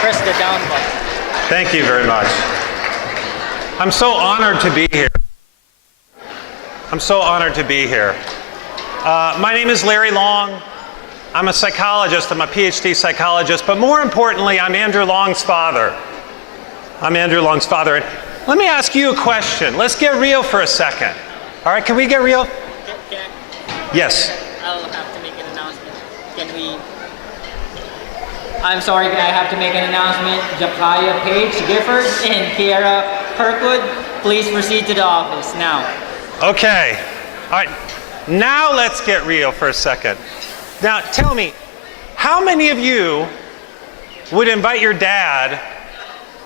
press the down button. Thank you very much. I'm so honored to be here. I'm so honored to be here. My name is Larry Long. I'm a psychologist. I'm a PhD psychologist, but more importantly, I'm Andrew Long's father. I'm Andrew Long's father. And let me ask you a question. Let's get real for a second. All right, can we get real? Yes. I'll have to make an announcement. Can we? I'm sorry, I have to make an announcement. Jakaya Page Gifford and Kiara Kirkwood, please proceed to the office now. Okay. All right. Now let's get real for a second. Now tell me, how many of you would invite your dad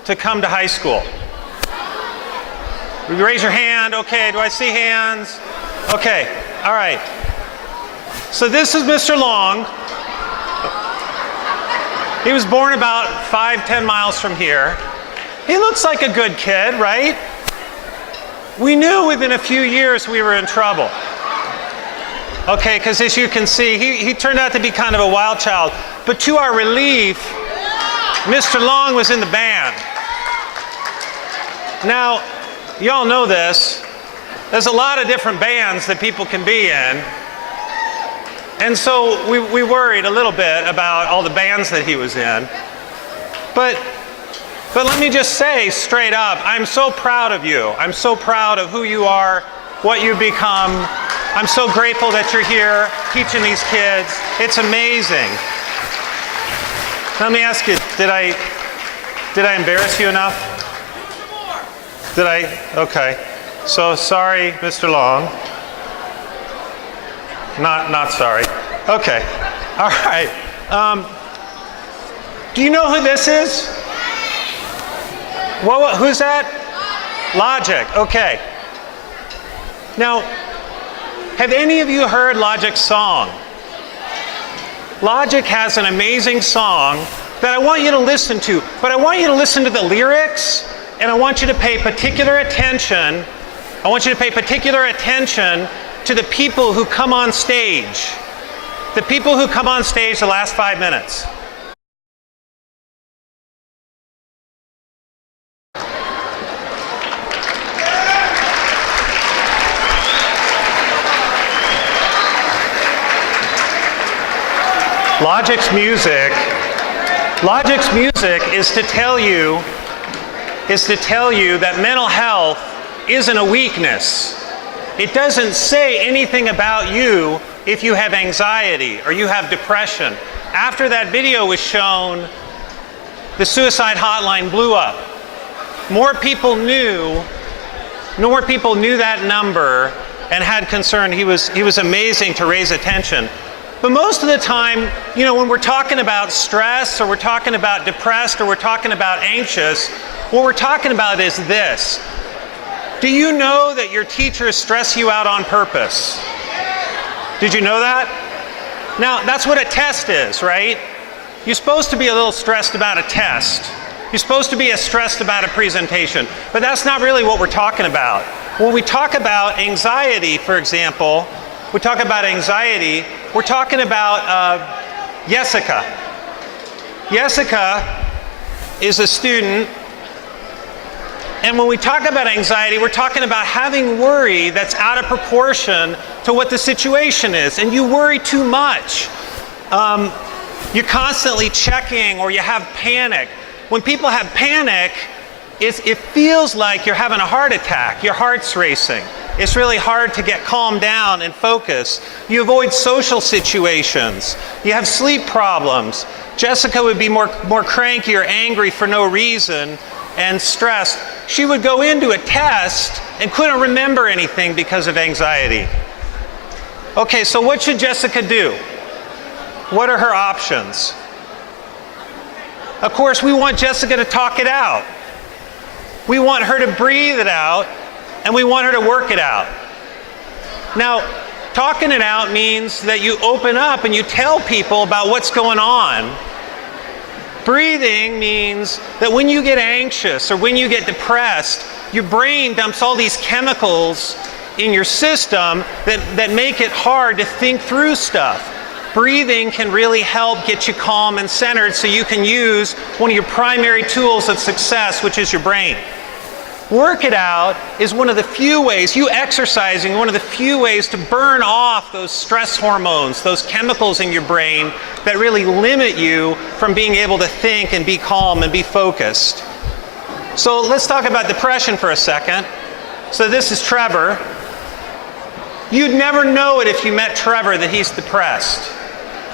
to come to high school? Raise your hand. Okay, do I see hands? Okay, all right. So this is Mr. Long. He was born about 5-10 miles from here. He looks like a good kid, right? We knew within a few years we were in trouble. Okay, because as you can see, he turned out to be kind of a wild child. But to our relief, Mr. Long was in the band. Now, you all know this. There's a lot of different bands that people can be in. And so we worried a little bit about all the bands that he was in. But let me just say straight up, I'm so proud of you. I'm so proud of who you are, what you've become. I'm so grateful that you're here teaching these kids. It's amazing. Let me ask you, did I embarrass you enough? Did I? Okay. So sorry, Mr. Long. Not sorry. Okay. All right. Do you know who this is? Who's that? Logic. Okay. Now, have any of you heard Logic's song? Logic has an amazing song that I want you to listen to, but I want you to listen to the lyrics, and I want you to pay particular attention. I want you to pay particular attention to the people who come on stage. The people who come on stage the last 5 minutes. Logic's music is to tell you that mental health isn't a weakness. It doesn't say anything about you if you have anxiety or you have depression. After that video was shown, the suicide hotline blew up. More people knew that number and had concern. He was amazing to raise attention. But most of the time, when we're talking about stress or we're talking about depressed or we're talking about anxious, what we're talking about is this. Do you know that your teachers stress you out on purpose? Did you know that? Now, that's what a test is, right? You're supposed to be a little stressed about a test. You're supposed to be stressed about a presentation. But that's not really what we're talking about. When we talk about anxiety, for example, we're talking about Jessica. Jessica is a student. And when we talk about anxiety, we're talking about having worry that's out of proportion to what the situation is. And you worry too much. You're constantly checking, or you have panic. When people have panic, it feels like you're having a heart attack. Your heart's racing. It's really hard to get calmed down and focus. You avoid social situations. You have sleep problems. Jessica would be more cranky or angry for no reason and stressed. She would go into a test and couldn't remember anything because of anxiety. Okay, so what should Jessica do? What are her options? Of course, we want Jessica to talk it out. We want her to breathe it out, and we want her to work it out. Now, talking it out means that you open up and you tell people about what's going on. Breathing means that when you get anxious or when you get depressed, your brain dumps all these chemicals in your system that make it hard to think through stuff. breathing can really help get you calm and centered so you can use one of your primary tools of success, which is your brain. Work it out is one of the few ways, you exercising, one of the few ways to burn off those stress hormones, those chemicals in your brain that really limit you from being able to think and be calm and be focused. So let's talk about depression for a second. So this is Trevor. You'd never know it if you met Trevor that he's depressed.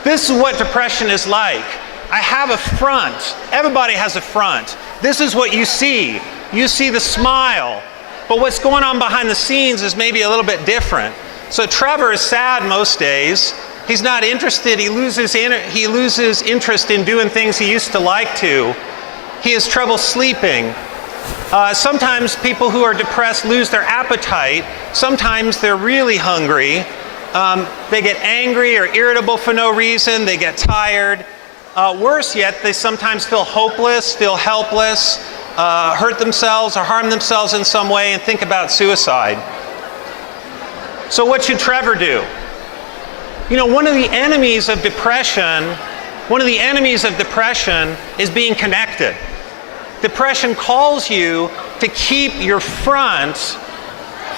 This is what depression is like. I have a front. Everybody has a front. This is what you see. You see the smile, but what's going on behind the scenes is maybe a little bit different. So Trevor is sad most days. He's not interested. He loses interest in doing things he used to like to. He has trouble sleeping. Sometimes people who are depressed lose their appetite. Sometimes they're really hungry. They get angry or irritable for no reason. They get tired. Worse yet, they sometimes feel hopeless, feel helpless, hurt themselves or harm themselves in some way and think about suicide. So what should Trevor do? You know, one of the enemies of depression is being connected. Depression calls you to keep your front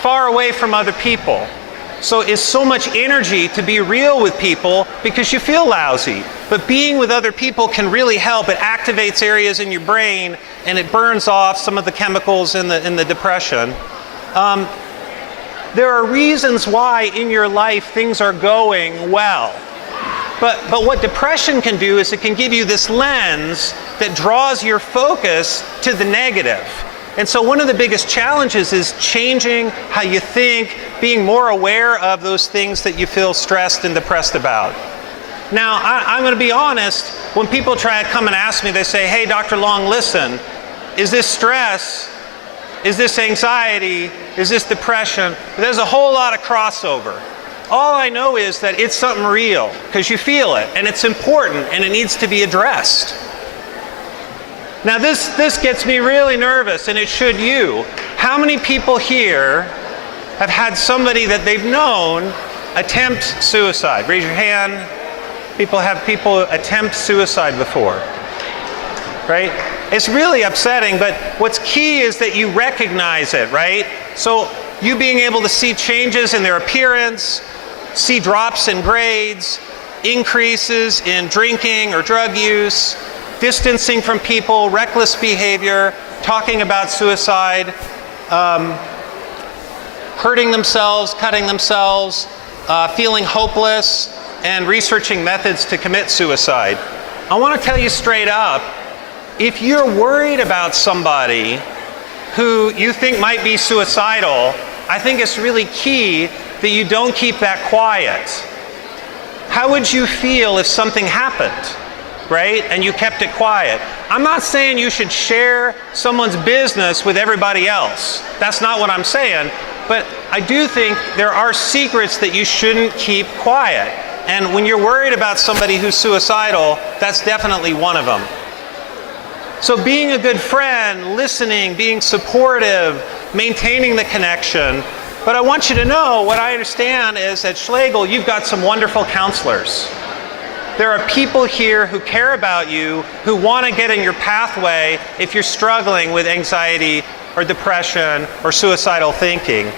far away from other people. So it's so much energy to be real with people because you feel lousy. But being with other people can really help. It activates areas in your brain and it burns off some of the chemicals in the depression. There are reasons why in your life things are going well. But what depression can do is it can give you this lens that draws your focus to the negative. And so one of the biggest challenges is changing how you think, being more aware of those things that you feel stressed and depressed about. Now, I'm going to be honest, when people try to come and ask me, they say, hey, Dr. Long, listen, is this stress? Is this anxiety? Is this depression? There's a whole lot of crossover. All I know is that it's something real, because you feel it, and it's important, and it needs to be addressed. Now this gets me really nervous, and it should you. How many people here have had somebody that they've known attempt suicide? Raise your hand. Have people attempt suicide before, right? It's really upsetting, but what's key is that you recognize it, right? So you being able to see changes in their appearance, see drops in grades, increases in drinking or drug use, distancing from people, reckless behavior, talking about suicide, hurting themselves, cutting themselves, feeling hopeless, and researching methods to commit suicide. I want to tell you straight up, if you're worried about somebody who you think might be suicidal, I think it's really key that you don't keep that quiet. How would you feel if something happened, right, and you kept it quiet? I'm not saying you should share someone's business with everybody else. That's not what I'm saying. But I do think there are secrets that you shouldn't keep quiet. And when you're worried about somebody who's suicidal, that's definitely one of them. So being a good friend, listening, being supportive, maintaining the connection. But I want you to know, what I understand is at Schlagle, you've got some wonderful counselors. There are people here who care about you, who want to get in your pathway if you're struggling with anxiety or depression or suicidal thinking.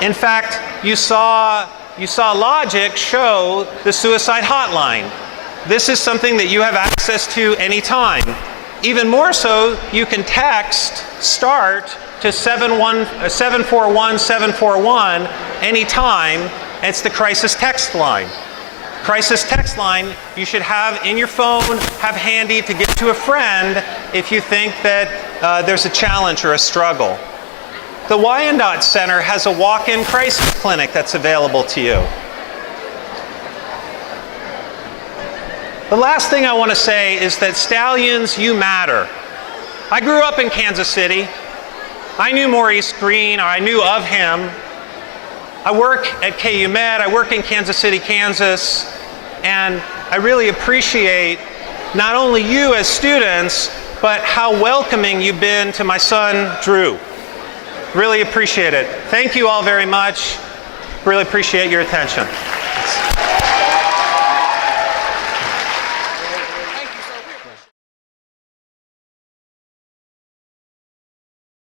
In fact, you saw Logic show the suicide hotline. This is something that you have access to anytime. Even more so, you can text START to 741-741 anytime. It's the crisis text line. Crisis text line you should have in your phone, have handy to give to a friend if you think that there's a challenge or a struggle. The Wyandotte Center has a walk-in crisis clinic that's available to you. The last thing I want to say is that stallions, you matter. I grew up in Kansas City. I knew Maurice Green, or I knew of him. I work at KU Med, I work in Kansas City, Kansas, and I really appreciate not only you as students, but how welcoming you've been to my son, Drew. Really appreciate it. Thank you all very much. Really appreciate your attention.